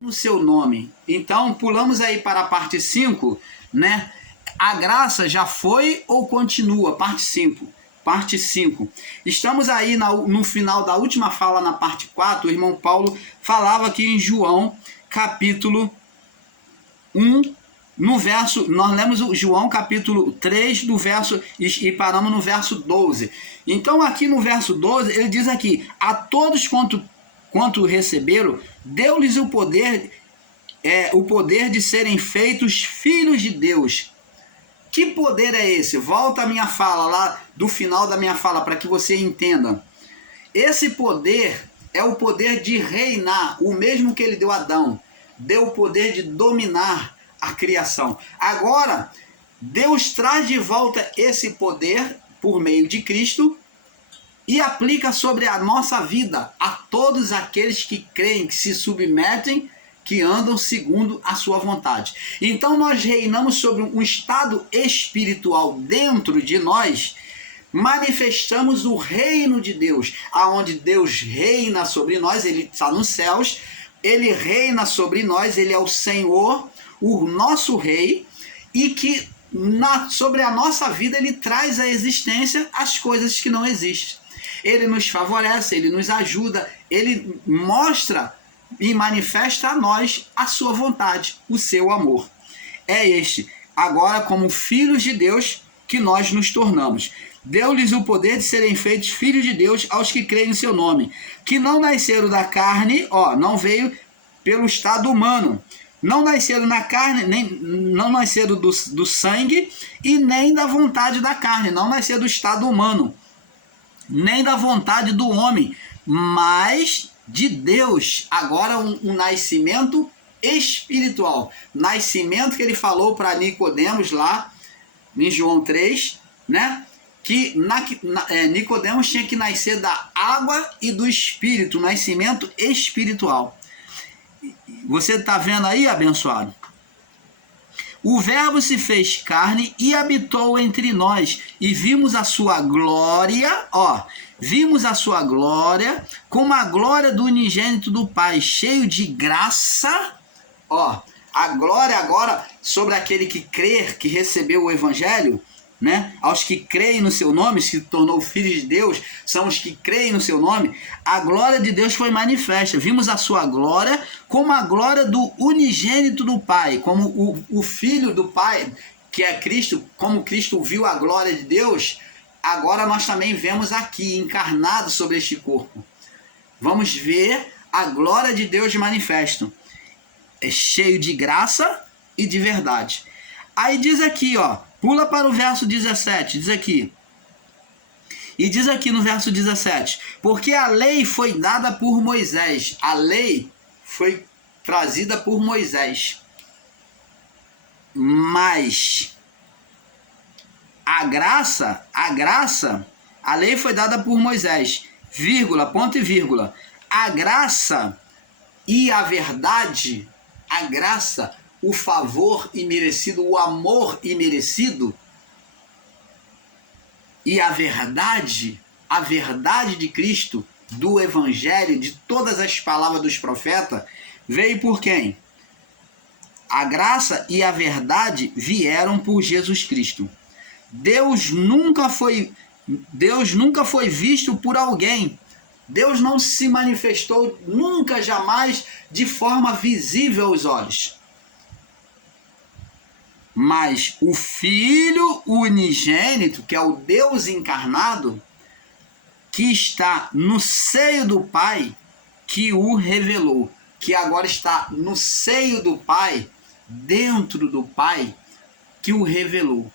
no seu nome. Então, pulamos aí para a parte 5, né? A graça já foi ou continua? Parte 5. Parte 5. Estamos aí no final da última fala, na parte 4, o irmão Paulo falava aqui em João, capítulo 1, no verso, nós lemos o João capítulo 3, do verso, e paramos no verso 12. Então aqui no verso 12, ele diz aqui, a todos quanto receberam, deu-lhes o poder de serem feitos filhos de Deus. Que poder é esse? Volta a minha fala lá do final da minha fala para que você entenda. Esse poder é o poder de reinar, o mesmo que ele deu a Adão. Deu o poder de dominar a criação. Agora, Deus traz de volta esse poder por meio de Cristo e aplica sobre a nossa vida a todos aqueles que creem, que se submetem, que andam segundo a sua vontade. Então nós reinamos sobre um estado espiritual dentro de nós, manifestamos o reino de Deus, aonde Deus reina sobre nós, ele está nos céus, ele reina sobre nós, ele é o Senhor, o nosso rei, e que sobre a nossa vida ele traz à existência as coisas que não existem. Ele nos favorece, ele nos ajuda, ele mostra e manifesta a nós a sua vontade, o seu amor. É este, agora como filhos de Deus, que nós nos tornamos. Deu-lhes o poder de serem feitos filhos de Deus aos que creem no seu nome, que não nasceram da carne, não veio pelo estado humano, não nasceram na carne, não nasceram do sangue e nem da vontade da carne, não nasceram do estado humano, nem da vontade do homem, mas de Deus. Agora um nascimento espiritual, nascimento que ele falou para Nicodemos lá em João 3, né? Que Nicodemos tinha que nascer da água e do espírito, nascimento espiritual. Você está vendo aí, abençoado? O verbo se fez carne e habitou entre nós, e vimos a sua glória, vimos a sua glória, como a glória do unigênito do Pai, cheio de graça, a glória agora sobre aquele que crer, que recebeu o evangelho, né? Aos que creem no seu nome, se tornou filhos de Deus, são os que creem no seu nome. A glória de Deus foi manifesta. Vimos a sua glória como a glória do unigênito do Pai, como o Filho do Pai, que é Cristo, como Cristo viu a glória de Deus, agora nós também vemos aqui, encarnado sobre este corpo. Vamos ver a glória de Deus manifesto. É cheio de graça e de verdade. Aí diz aqui, pula para o verso 17, diz aqui. E diz aqui no verso 17, porque a lei foi dada por Moisés. A lei foi trazida por Moisés. Mas a graça, a lei foi dada por Moisés, vírgula, ponto e vírgula. A graça e a verdade, a graça, o favor imerecido, o amor imerecido, e a verdade de Cristo, do Evangelho, de todas as palavras dos profetas, veio por quem? A graça e a verdade vieram por Jesus Cristo. Deus nunca foi visto por alguém. Deus não se manifestou nunca, jamais, de forma visível aos olhos. Mas o Filho unigênito, que é o Deus encarnado, que está no seio do Pai, que o revelou, que agora está no seio do Pai, dentro do Pai, que o revelou.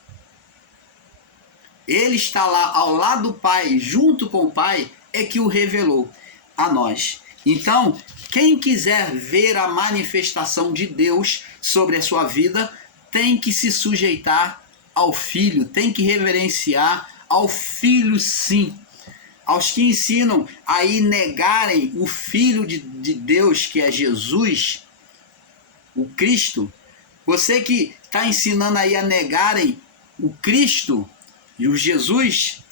Ele está lá ao lado do Pai, junto com o Pai, é que o revelou a nós. Então, quem quiser ver a manifestação de Deus sobre a sua vida, tem que se sujeitar ao Filho, tem que reverenciar ao Filho, sim. Aos que ensinam a negarem o Filho de Deus, que é Jesus, o Cristo, você que está ensinando aí a negarem o Cristo e o Jesus,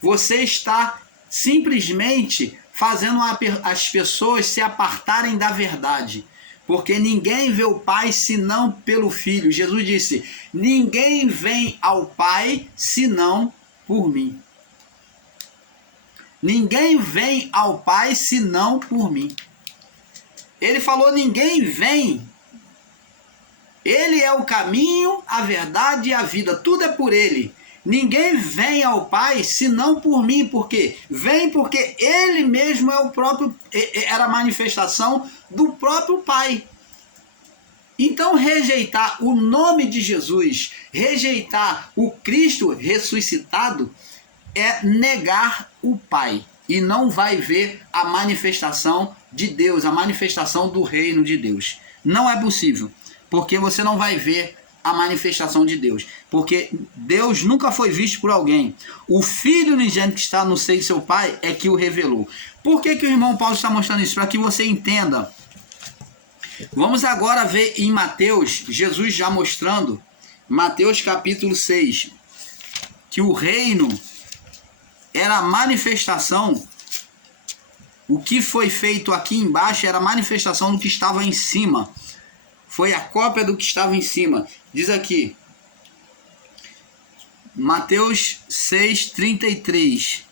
você está simplesmente fazendo as pessoas se apartarem da verdade. porque ninguém vê o Pai senão pelo Filho. Jesus disse: ninguém vem ao Pai senão por mim. Ninguém vem ao Pai senão por mim. Ele falou: ninguém vem. Ele é o caminho, a verdade e a vida. Tudo é por ele. Ninguém vem ao Pai senão por mim. Por quê? Vem porque ele mesmo é o próprio, era a manifestação do próprio Pai. Então, rejeitar o nome de Jesus, rejeitar o Cristo ressuscitado, é negar o Pai. E não vai ver a manifestação de Deus, a manifestação do reino de Deus. Não é possível, porque você não vai ver a manifestação de Deus. Porque Deus nunca foi visto por alguém. O Filho unigênito que está no seio de seu Pai é que o revelou. Por que o irmão Paulo está mostrando isso? Para que você entenda. Vamos agora ver em Mateus, Jesus já mostrando, Mateus capítulo 6, que o reino era a manifestação, o que foi feito aqui embaixo era a manifestação do que estava em cima. Foi a cópia do que estava em cima. Diz aqui, Mateus 6:33.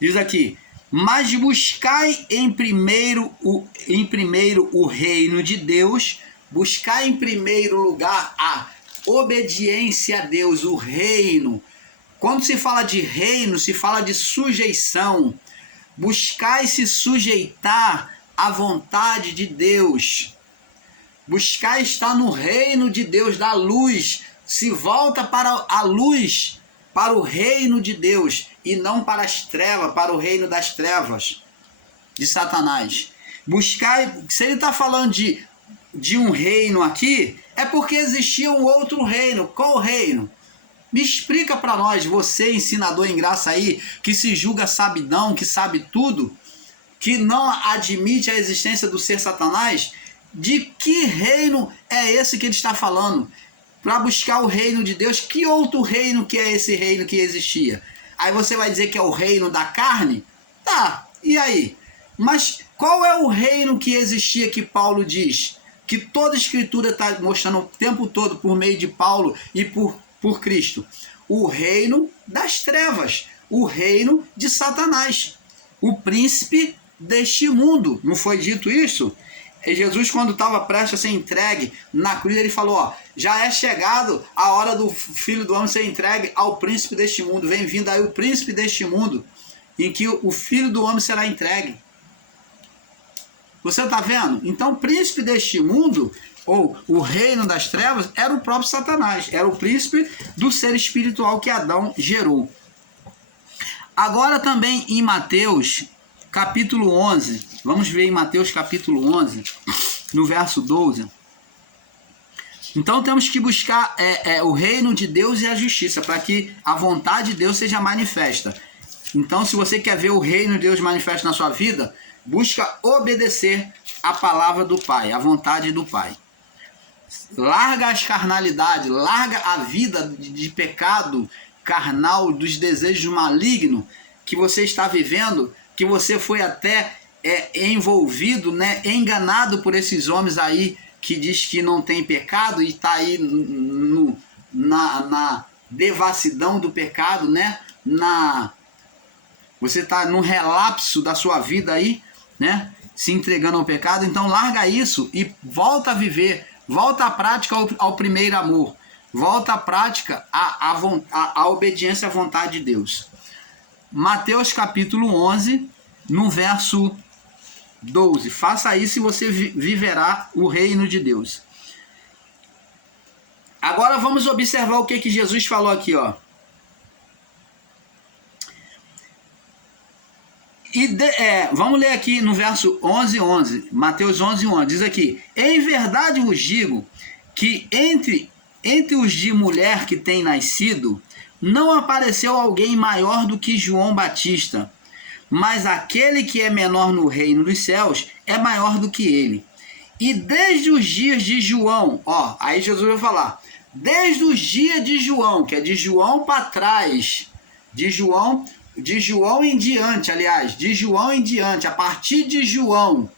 Diz aqui: mas buscai em primeiro o reino de Deus, buscai em primeiro lugar a obediência a Deus, o reino. Quando se fala de reino, se fala de sujeição. Buscai se sujeitar à vontade de Deus. Buscai estar no reino de Deus, da luz. Se volta para a luz, para o reino de Deus, e não para as trevas, para o reino das trevas, de Satanás. Buscai, se ele está falando de um reino aqui, é porque existia um outro reino. Qual reino? Me explica para nós, você ensinador em graça aí, que se julga sabidão, que sabe tudo, que não admite a existência do ser Satanás, de que reino é esse que ele está falando? Para buscar o reino de Deus, que outro reino que é esse reino que existia? Aí você vai dizer que é o reino da carne? Tá, e aí? Mas qual é o reino que existia que Paulo diz? Que toda a escritura está mostrando o tempo todo por meio de Paulo e por Cristo. O reino das trevas, o reino de Satanás, o príncipe deste mundo. Não foi dito isso? Jesus, quando estava prestes a ser entregue na cruz, ele falou: ó, já é chegado a hora do Filho do Homem ser entregue ao príncipe deste mundo. Vem vindo aí o príncipe deste mundo, em que o Filho do Homem será entregue. Você está vendo? Então, o príncipe deste mundo, ou o reino das trevas, era o próprio Satanás. Era o príncipe do ser espiritual que Adão gerou. Agora também em Mateus capítulo 11, vamos ver em Mateus capítulo 11, no verso 12. Então temos que buscar o reino de Deus e a justiça, para que a vontade de Deus seja manifesta. Então, se você quer ver o reino de Deus manifesto na sua vida, busca obedecer a palavra do Pai, a vontade do Pai. Larga as carnalidades, larga a vida de pecado carnal, dos desejos malignos que você está vivendo, que você foi até envolvido, né, enganado por esses homens aí que diz que não tem pecado e está aí na devassidão do pecado, né? Você está num relapso da sua vida aí, né? Se entregando ao pecado. Então larga isso e volta a viver, volta à prática ao primeiro amor, volta à prática à obediência à vontade de Deus. Mateus capítulo 11, no verso 12. Faça isso e você viverá o reino de Deus. Agora vamos observar o que Jesus falou aqui, ó. Vamos ler aqui no verso 11, Mateus 11:11. Diz aqui: em verdade vos digo que entre os de mulher que tem nascido, não apareceu alguém maior do que João Batista, mas aquele que é menor no reino dos céus é maior do que ele. E desde os dias de João, ó, aí Jesus vai falar, desde os dias de João, que é de João para trás, de João em diante, a partir de João,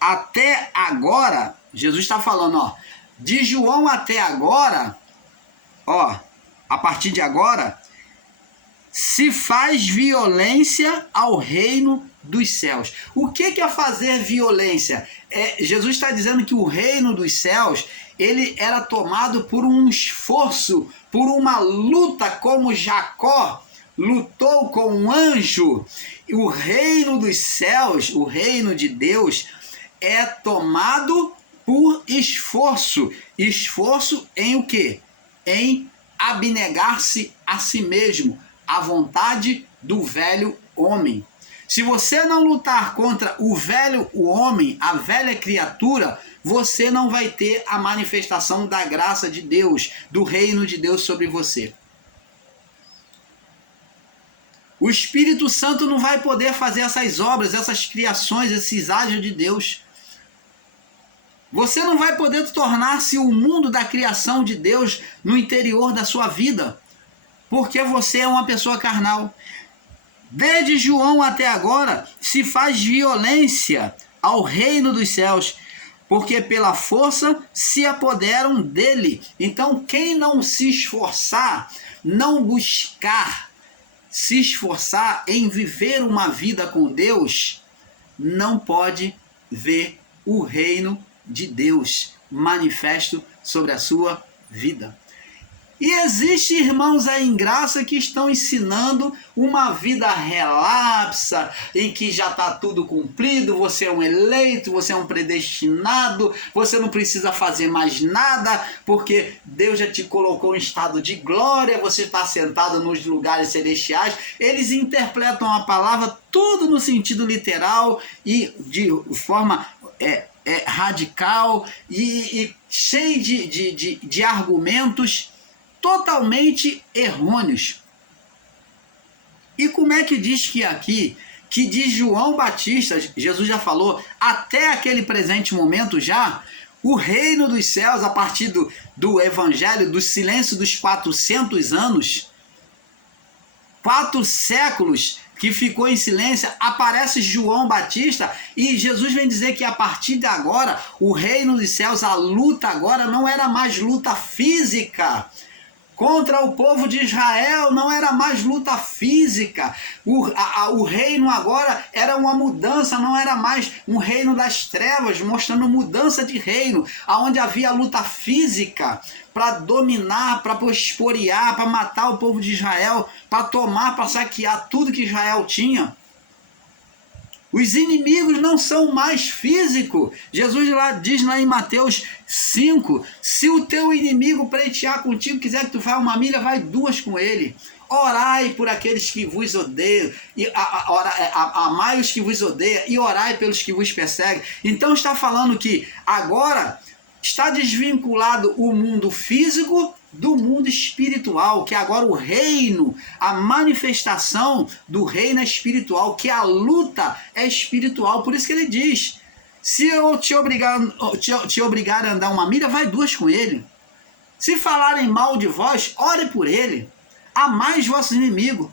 até agora, Jesus está falando, ó, de João até agora, ó, a partir de agora, se faz violência ao reino dos céus. O que é fazer violência? Jesus está dizendo que o reino dos céus, ele era tomado por um esforço, por uma luta, como Jacó lutou com um anjo. O reino dos céus, o reino de Deus, é tomado por esforço. Esforço em o quê? Em abnegar-se a si mesmo, a vontade do velho homem. Se você não lutar contra o velho homem, a velha criatura, você não vai ter a manifestação da graça de Deus, do reino de Deus sobre você. O Espírito Santo não vai poder fazer essas obras, essas criações, esses ágios de Deus. Você não vai poder tornar-se o mundo da criação de Deus no interior da sua vida, porque você é uma pessoa carnal. Desde João até agora se faz violência ao reino dos céus, porque pela força se apoderam dele. Então quem não se esforçar, não buscar se esforçar em viver uma vida com Deus, não pode ver o reino de Deus manifesto sobre a sua vida. E existem irmãos aí em graça que estão ensinando uma vida relapsa, em que já está tudo cumprido, você é um eleito, você é um predestinado, você não precisa fazer mais nada, porque Deus já te colocou em estado de glória, você está sentado nos lugares celestiais. Eles interpretam a palavra tudo no sentido literal e de forma radical e cheio de argumentos totalmente errôneos. E como é que diz que aqui, que de João Batista, Jesus já falou, até aquele presente momento já, o reino dos céus, a partir do evangelho, do silêncio dos 400 anos, 4 séculos que ficou em silêncio, aparece João Batista e Jesus vem dizer que a partir de agora, o reino dos céus, a luta agora não era mais luta física. Contra o povo de Israel não era mais luta física. O reino agora era uma mudança, não era mais um reino das trevas, mostrando mudança de reino, onde havia luta física para dominar, para esporear, para matar o povo de Israel, para tomar, para saquear tudo que Israel tinha. Os inimigos não são mais físicos. Jesus diz lá em Mateus 5, se o teu inimigo pleitear contigo, quiser que tu vá uma milha, vai 2 com ele. Orai por aqueles que vos odeiam, e amai os que vos odeiam, e orai pelos que vos perseguem. Então está falando que agora está desvinculado o mundo físico do mundo espiritual, que agora o reino, a manifestação do reino é espiritual, que a luta é espiritual. Por isso que ele diz, se eu te obrigar a andar uma milha, vai 2 com ele. Se falarem mal de vós, ore por ele. Amai os vossos inimigos.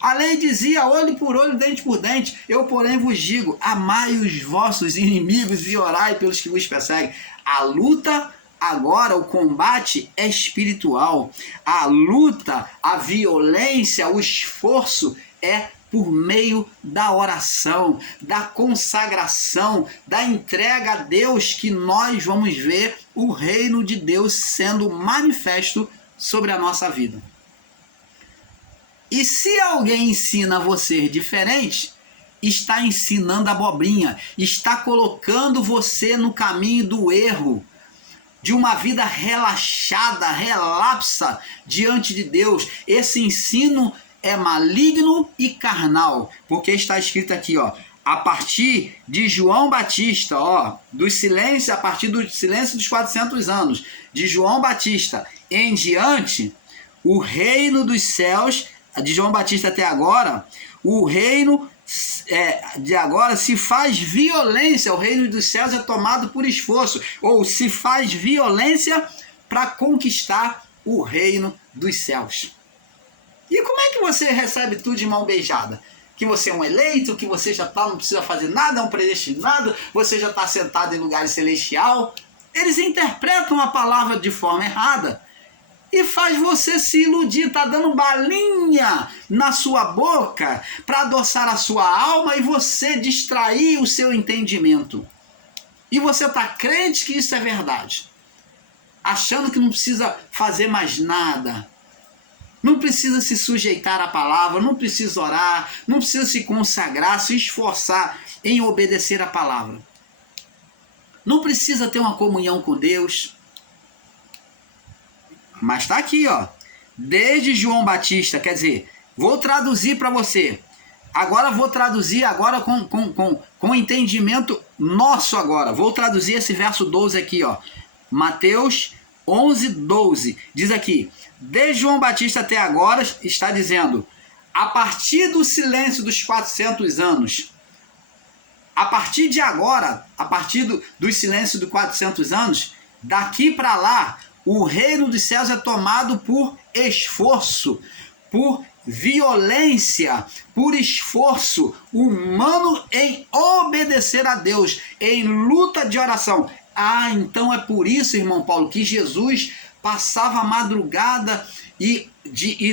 A lei dizia olho por olho, dente por dente. Eu, porém, vos digo, amai os vossos inimigos e orai pelos que vos perseguem. A luta agora, o combate é espiritual. A luta, a violência, o esforço é por meio da oração, da consagração, da entrega a Deus, que nós vamos ver o reino de Deus sendo manifesto sobre a nossa vida. E se alguém ensina você diferente, está ensinando abobrinha, está colocando você no caminho do erro, de uma vida relaxada, relapsa diante de Deus. Esse ensino é maligno e carnal, porque está escrito aqui, ó, a partir de João Batista, ó, a partir do silêncio dos 400 anos, de João Batista em diante, o reino dos céus, de João Batista até agora, o reino de agora se faz violência, o reino dos céus é tomado por esforço, ou se faz violência para conquistar o reino dos céus. E como é que você recebe tudo de mão beijada? que você é um eleito, que você já tá, não precisa fazer nada, é um predestinado, você já está sentado em lugar celestial. Eles interpretam a palavra de forma errada e faz você se iludir, tá dando balinha na sua boca para adoçar a sua alma e você distrair o seu entendimento. E você tá crente que isso é verdade, achando que não precisa fazer mais nada, não precisa se sujeitar à palavra, não precisa orar, não precisa se consagrar, se esforçar em obedecer a palavra. Não precisa ter uma comunhão com Deus. Mas está aqui, ó. Desde João Batista, quer dizer, vou traduzir para você. Agora vou traduzir agora com entendimento nosso agora. Vou traduzir esse verso 12 aqui, ó. Mateus 11, 12. Diz aqui, desde João Batista até agora, está dizendo, a partir do silêncio dos 400 anos, a partir de agora, a partir do silêncio dos 400 anos, daqui para lá, o reino dos céus é tomado por esforço, por violência, por esforço humano em obedecer a Deus, em luta de oração. Ah, então é por isso, irmão Paulo, que Jesus passava a madrugada e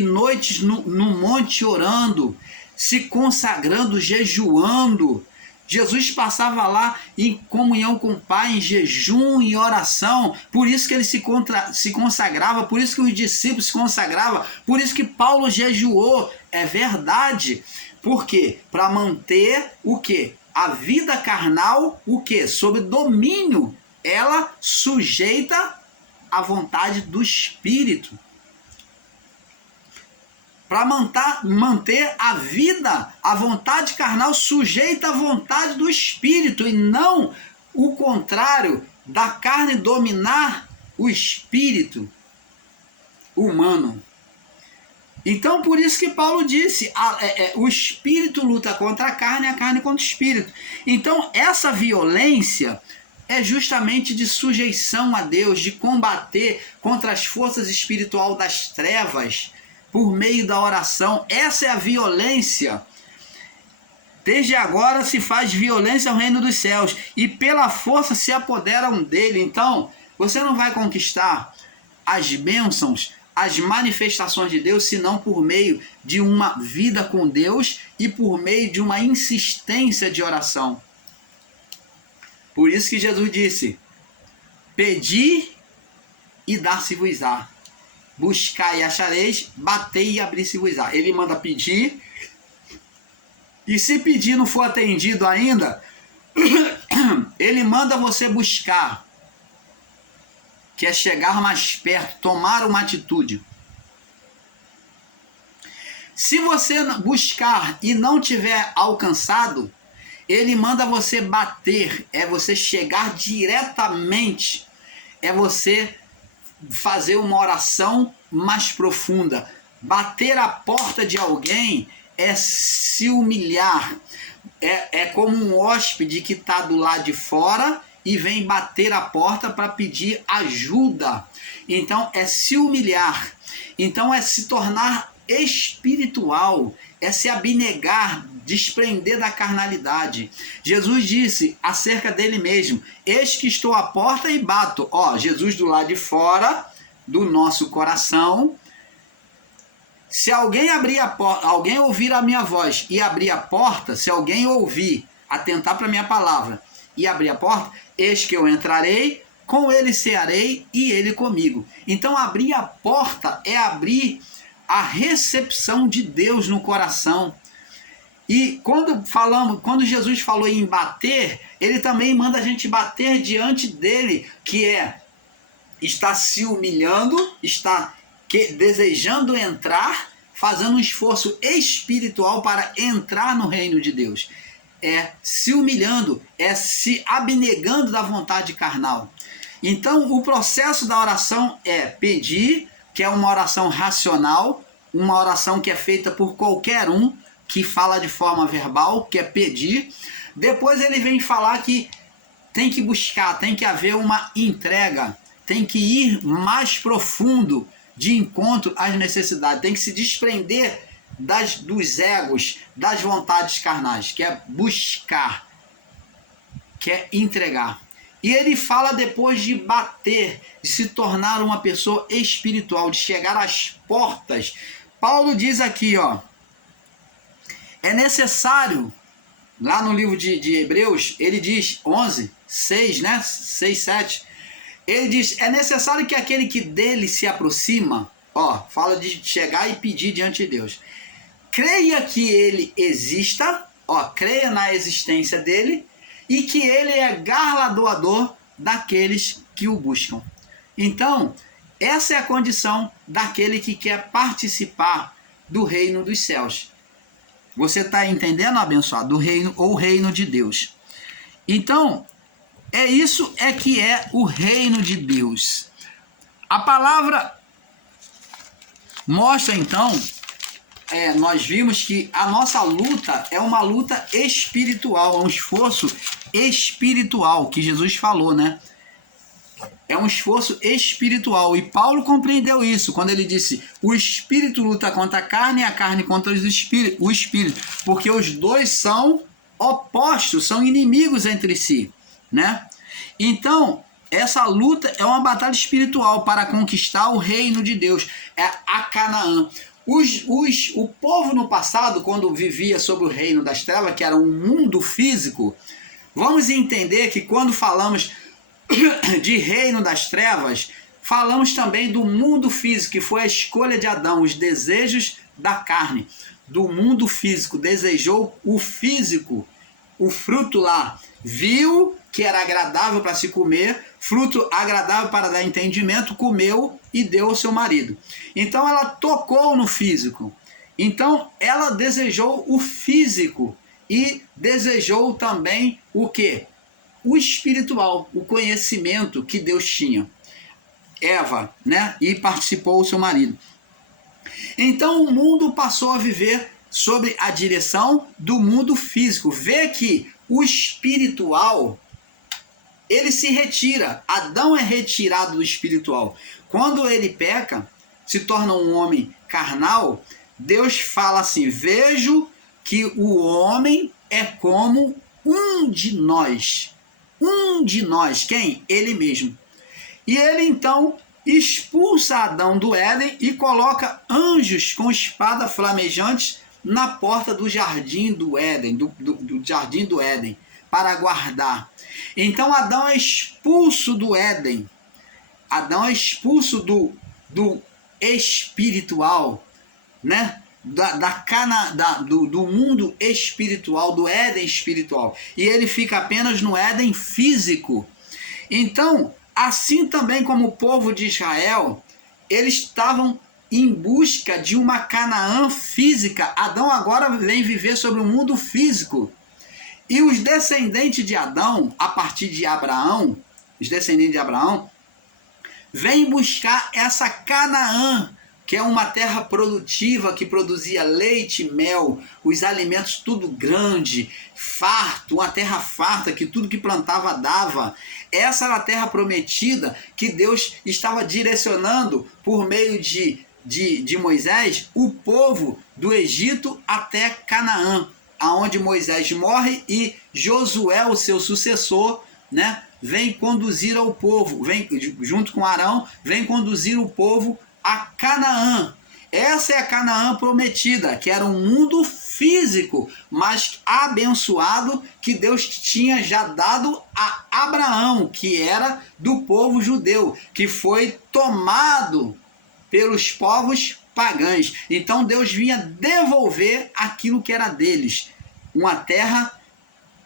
noites no monte orando, se consagrando, jejuando. Jesus passava lá em comunhão com o Pai, em jejum e oração. Por isso que ele se consagrava, por isso que os discípulos se consagravam, por isso que Paulo jejuou. É verdade. Por quê? Para manter o quê? A vida carnal, o quê? Sob domínio. Ela sujeita à vontade do Espírito. Para manter a vida, a vontade carnal sujeita à vontade do Espírito, e não o contrário, da carne dominar o Espírito humano. Então, por isso que Paulo disse, o Espírito luta contra a carne contra o Espírito. Então, essa violência é justamente de sujeição a Deus, de combater contra as forças espirituais das trevas, por meio da oração. Essa é a violência. Desde agora se faz violência ao reino dos céus, e pela força se apoderam dele. Então, você não vai conquistar as bênçãos, as manifestações de Deus, senão por meio de uma vida com Deus e por meio de uma insistência de oração. Por isso que Jesus disse, pedi e dar-se-vos-á. Buscai e achareis, batei e abrir-se-vos-á. Ele manda pedir, e se pedir não for atendido ainda, ele manda você buscar, que é chegar mais perto, tomar uma atitude. Se você buscar e não tiver alcançado, ele manda você bater, é você chegar diretamente, é você fazer uma oração mais profunda. Bater a porta de alguém é se humilhar. É como um hóspede que está do lado de fora e vem bater a porta para pedir ajuda. Então é se humilhar. Então é se tornar espiritual. É se abnegar, desprender da carnalidade. Jesus disse acerca dele mesmo, eis que estou à porta e bato. Ó, Jesus do lado de fora do nosso coração. Se alguém abrir a porta, alguém ouvir a minha voz e abrir a porta, se alguém ouvir, atentar para a minha palavra e abrir a porta, eis que eu entrarei, com ele cearei e ele comigo. Então abrir a porta é abrir a recepção de Deus no coração. E quando Jesus falou em bater, ele também manda a gente bater diante dele, que é estar se humilhando, estar desejando entrar, fazendo um esforço espiritual para entrar no reino de Deus. É se humilhando, é se abnegando da vontade carnal. Então, o processo da oração é pedir, que é uma oração racional, uma oração que é feita por qualquer um que fala de forma verbal, que é pedir. Depois ele vem falar que tem que buscar, tem que haver uma entrega, tem que ir mais profundo de encontro às necessidades, tem que se desprender dos egos, das vontades carnais, que é buscar, que é entregar. E ele fala depois de bater, de se tornar uma pessoa espiritual, de chegar às portas. Paulo diz aqui, ó, é necessário, lá no livro de Hebreus, ele diz 11, 6, né? 6, 7, ele diz, é necessário que aquele que dele se aproxima, ó, fala de chegar e pedir diante de Deus, creia que ele exista, ó, creia na existência dele, e que ele é galardoador daqueles que o buscam. Então, essa é a condição daquele que quer participar do reino dos céus. Você está entendendo, abençoado? Do reino ou reino de Deus. Então, isso é que é o reino de Deus. A palavra mostra, então, nós vimos que a nossa luta é uma luta espiritual, é um esforço espiritual, que Jesus falou, né? É um esforço espiritual. E Paulo compreendeu isso quando ele disse: o espírito luta contra a carne e a carne contra o espírito. Porque os dois são opostos, são inimigos entre si, né? Então, essa luta é uma batalha espiritual para conquistar o reino de Deus. É a Canaã. O povo no passado, quando vivia sob o reino das trevas, que era um mundo físico, vamos entender que quando falamos de reino das trevas, falamos também do mundo físico, que foi a escolha de Adão, os desejos da carne, do mundo físico, desejou o físico, o fruto lá, viu que era agradável para se comer, fruto agradável para dar entendimento, comeu e deu ao seu marido. Então ela tocou no físico. Então ela desejou o físico e desejou também o quê? O espiritual, o conhecimento que Deus tinha. Eva, né? E participou o seu marido. Então o mundo passou a viver sob a direção do mundo físico. Vê que o espiritual, ele se retira. Adão é retirado do espiritual. Quando ele peca, se torna um homem carnal, Deus fala assim: vejo que o homem é como um de nós. Um de nós. Quem? Ele mesmo. E ele então expulsa Adão do Éden e coloca anjos com espada flamejantes na porta do jardim do Éden, do jardim do Éden, para guardar. Então Adão é expulso do Éden. Adão é expulso do espiritual, né? Do mundo espiritual, do Éden espiritual. E ele fica apenas no Éden físico. Então, assim também como o povo de Israel, eles estavam em busca de uma Canaã física. Adão agora vem viver sobre o mundo físico. E os descendentes de Adão, a partir de Abraão, os descendentes de Abraão, vêm buscar essa Canaã, que é uma terra produtiva, que produzia leite e mel, os alimentos tudo grande, farto, uma terra farta, que tudo que plantava dava. Essa era a terra prometida que Deus estava direcionando por meio de Moisés, o povo do Egito até Canaã, aonde Moisés morre e Josué, o seu sucessor, né, vem conduzir ao povo, vem junto com Arão, vem conduzir o povo a Canaã. Essa é a Canaã prometida, que era um mundo físico, mas abençoado, que Deus tinha já dado a Abraão, que era do povo judeu, que foi tomado pelos povos pagãos. Então Deus vinha devolver aquilo que era deles, uma terra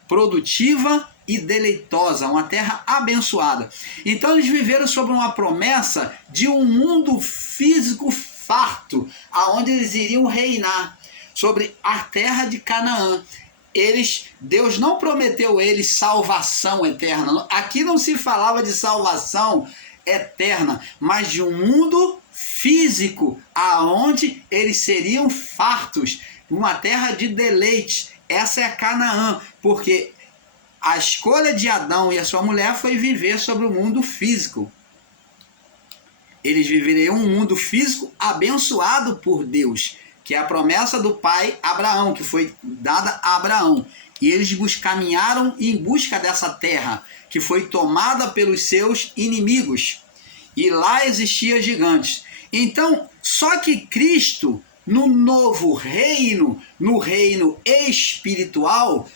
produtiva e deleitosa, uma terra abençoada. Então eles viveram sob uma promessa de um mundo físico farto, aonde eles iriam reinar sobre a terra de Canaã. Deus não prometeu eles salvação eterna. Aqui não se falava de salvação eterna, mas de um mundo físico, aonde eles seriam fartos, uma terra de deleite. Essa é a Canaã, porque a escolha de Adão e a sua mulher foi viver sobre o mundo físico. Eles viveriam um mundo físico abençoado por Deus, que é a promessa do pai Abraão, que foi dada a Abraão. E eles caminharam em busca dessa terra, que foi tomada pelos seus inimigos. E lá existiam gigantes. Então, só que Cristo, no novo reino, no reino espiritual,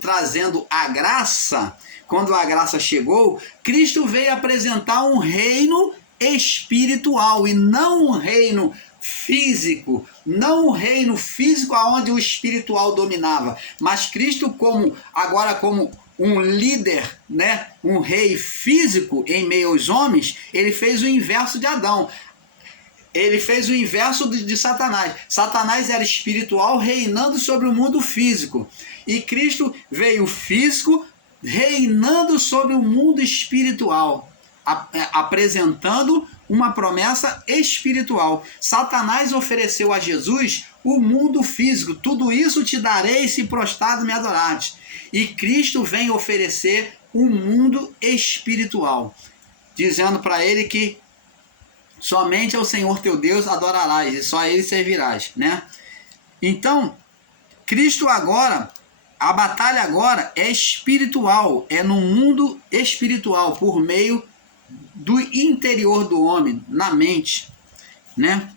trazendo a graça, quando a graça chegou, Cristo veio apresentar um reino espiritual e não um reino físico, não um reino físico onde o espiritual dominava, mas Cristo como um líder, né, um rei físico em meio aos homens, ele fez o inverso de Adão. Ele fez o inverso de Satanás. Satanás era espiritual reinando sobre o mundo físico. E Cristo veio físico reinando sobre o mundo espiritual, apresentando uma promessa espiritual. Satanás ofereceu a Jesus o mundo físico. Tudo isso te darei se prostrado me adorares. E Cristo vem oferecer um mundo espiritual, dizendo para ele que somente ao Senhor teu Deus adorarás e só a ele servirás, né? Então, Cristo agora, a batalha agora é espiritual, é no mundo espiritual, por meio do interior do homem, na mente, né?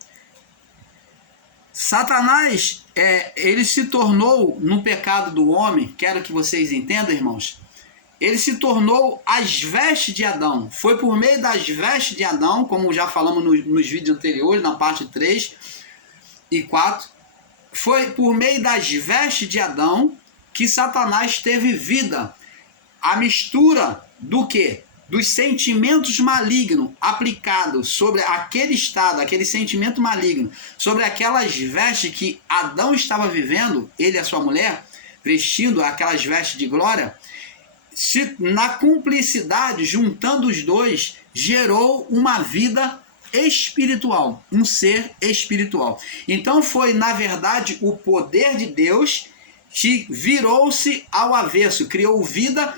Satanás, ele se tornou no pecado do homem, quero que vocês entendam, irmãos, ele se tornou as vestes de Adão. Foi por meio das vestes de Adão, como já falamos nos vídeos anteriores, na parte 3 e 4, foi por meio das vestes de Adão que Satanás teve vida. A mistura do quê? Dos sentimentos malignos aplicados sobre aquele estado, aquele sentimento maligno, sobre aquelas vestes que Adão estava vivendo, ele e a sua mulher, vestindo aquelas vestes de glória, na cumplicidade, juntando os dois, gerou uma vida espiritual, um ser espiritual. Então foi, na verdade, o poder de Deus que virou-se ao avesso, criou vida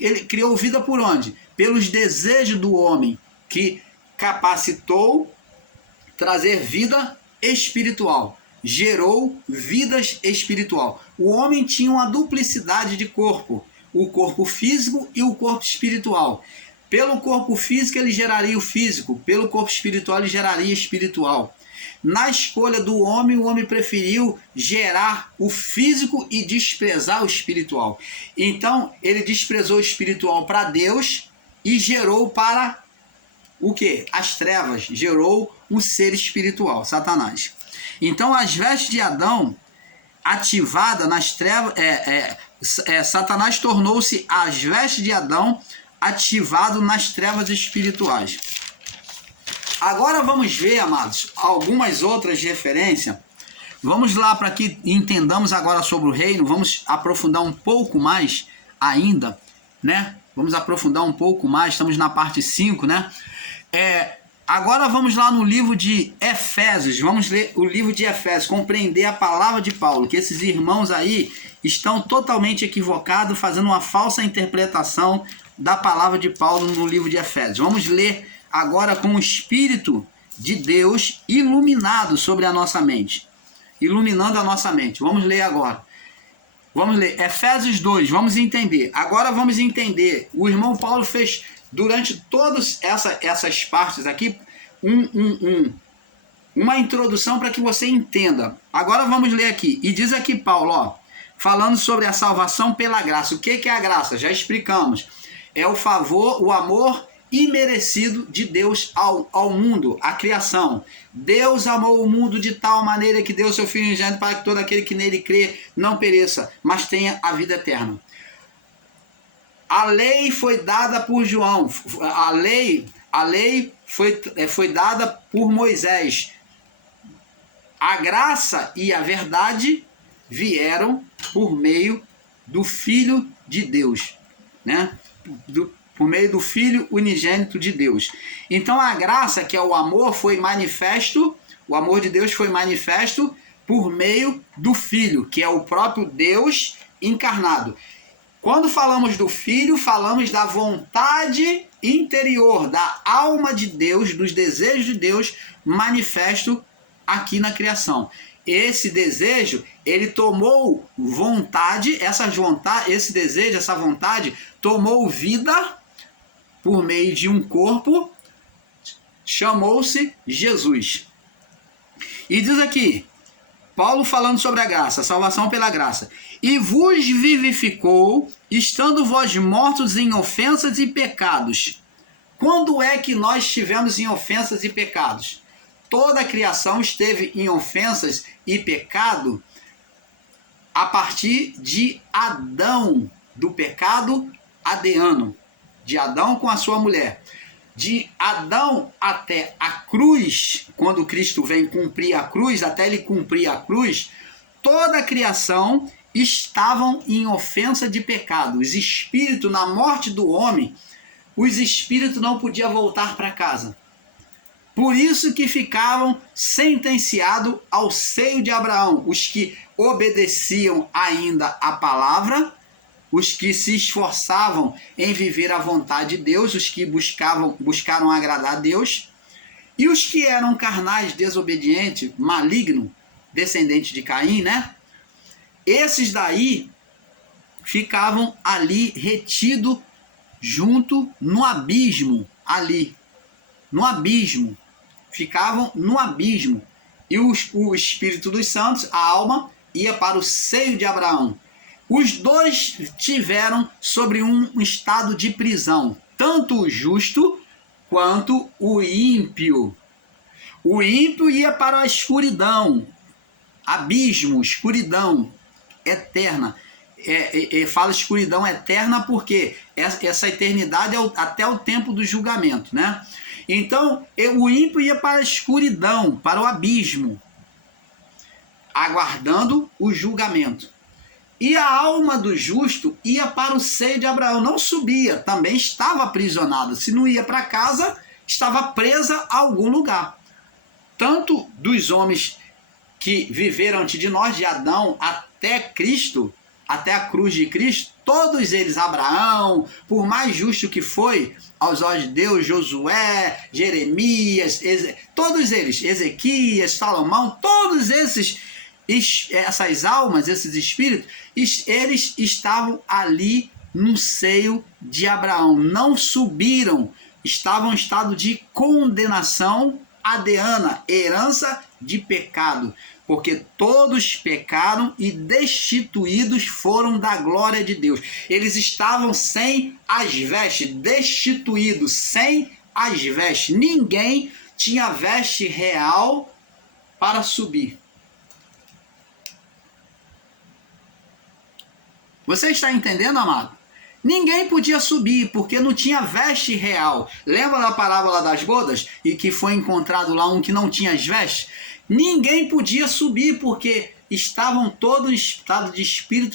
ele criou vida por onde? Pelos desejos do homem, que capacitou trazer vida espiritual, gerou vidas espiritual. O homem tinha uma duplicidade de corpo, o corpo físico e o corpo espiritual. Pelo corpo físico ele geraria o físico, pelo corpo espiritual ele geraria espiritual. Na escolha do homem, o homem preferiu gerar o físico e desprezar o espiritual. Então, ele desprezou o espiritual para Deus e gerou para o quê? As trevas. Gerou um ser espiritual, Satanás. Então, as vestes de Adão, ativada nas trevas, Satanás tornou-se as vestes de Adão, ativado nas trevas espirituais. Agora vamos ver, amados, algumas outras referências. Vamos lá para que entendamos agora sobre o reino. Vamos aprofundar um pouco mais ainda, né? Vamos aprofundar um pouco mais. Estamos na parte 5, né? Agora vamos lá no livro de Efésios. Vamos ler o livro de Efésios, compreender a palavra de Paulo, que esses irmãos aí estão totalmente equivocados, fazendo uma falsa interpretação da palavra de Paulo no livro de Efésios. Vamos ler agora com o Espírito de Deus iluminado sobre a nossa mente. Iluminando a nossa mente. Vamos ler agora. Vamos ler Efésios 2, vamos entender. Agora vamos entender. O irmão Paulo fez, durante todas essas partes aqui, uma introdução para que você entenda. Agora vamos ler aqui. E diz aqui Paulo, ó, falando sobre a salvação pela graça. O que é a graça? Já explicamos. É o favor, o amor imerecido de Deus ao mundo, à criação. Deus amou o mundo de tal maneira que deu seu Filho unigênito para que todo aquele que nele crê não pereça, mas tenha a vida eterna. A lei foi dada por João, a lei foi dada por Moisés. A graça e a verdade vieram por meio do Filho de Deus, né? Por meio do Filho unigênito de Deus. Então a graça, que é o amor, foi manifesto, o amor de Deus foi manifesto por meio do Filho, que é o próprio Deus encarnado. Quando falamos do Filho, falamos da vontade interior, da alma de Deus, dos desejos de Deus manifesto aqui na criação. Esse desejo, ele tomou vontade, esse desejo, essa vontade, tomou vida por meio de um corpo, chamou-se Jesus. E diz aqui, Paulo falando sobre a graça, a salvação pela graça. E vos vivificou, estando vós mortos em ofensas e pecados. Quando é que nós estivemos em ofensas e pecados? Toda a criação esteve em ofensas e pecado a partir de Adão, do pecado adeano, de Adão com a sua mulher. De Adão até a cruz, quando Cristo vem cumprir a cruz, até ele cumprir a cruz, toda a criação estavam em ofensa de pecado. Os espíritos, na morte do homem, os espíritos não podiam voltar para casa. Por isso que ficavam sentenciados ao seio de Abraão, os que obedeciam ainda a palavra, os que se esforçavam em viver a vontade de Deus, os que buscaram agradar a Deus, e os que eram carnais, desobedientes, malignos, descendentes de Caim, né? Esses daí ficavam ali retidos junto no abismo, ali, no abismo. Ficavam no abismo. E o Espírito dos Santos, a alma, ia para o seio de Abraão. Os dois tiveram sobre um estado de prisão, tanto o justo quanto o ímpio. O ímpio ia para a escuridão, abismo, escuridão eterna. Fala escuridão eterna porque essa eternidade é até o tempo do julgamento, né? Então, o ímpio ia para a escuridão, para o abismo, aguardando o julgamento. E a alma do justo ia para o seio de Abraão, não subia, também estava aprisionada. Se não ia para casa, estava presa a algum lugar. Tanto dos homens que viveram antes de nós, de Adão até Cristo, até a cruz de Cristo, todos eles, Abraão, por mais justo que foi aos olhos de Deus, Josué, Jeremias, todos eles, Ezequias, Salomão, todos essas almas, esses espíritos, eles estavam ali no seio de Abraão, não subiram, estavam em estado de condenação adeana, herança de pecado, porque todos pecaram e destituídos foram da glória de Deus. Eles estavam sem as vestes, destituídos, sem as vestes. Ninguém tinha veste real para subir. Você está entendendo, amado? Ninguém podia subir, porque não tinha veste real. Lembra da parábola das bodas? E que foi encontrado lá um que não tinha as vestes? Ninguém podia subir, porque estavam todos em estado de espírito